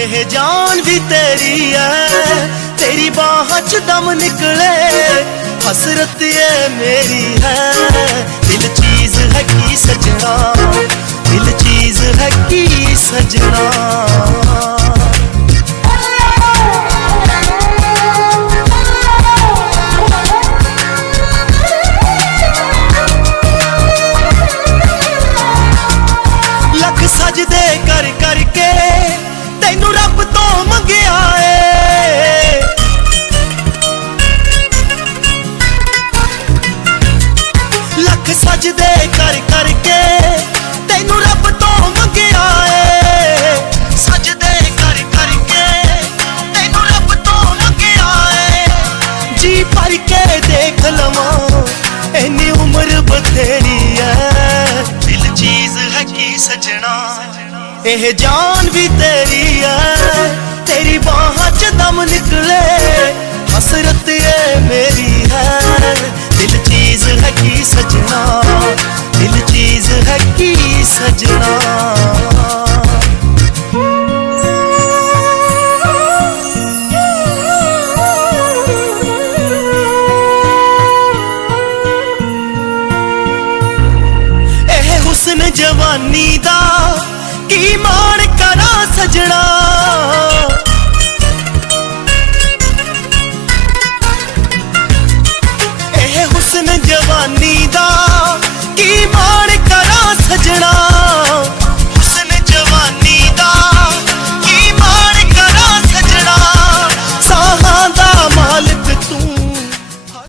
ਇਹ जान भी तेरी है, तेरी बाहों च दम निकले, हसरत ये मेरी है। दिल चीज है की सजना, दिल चीज है की सजना। लख सजदे कर करके तैनू रब तो मंगिया है, लख सजदे कर करके तैनू रब तो मंगिया है, सजदे कर करके तैनू रब तो मंगिया है। जी भर के देख लवा इन्नी उम्र बथेरी है, दिल चीज है की सजना। ਇਹ जान भी तेरी है, तेरी बाहों च दम निकले, हसरत ये मेरी है। दिल चीज है की सजना, दिल चीज है की सजना। ਇਹ हुस्न जवानी दा की मान करा सजना,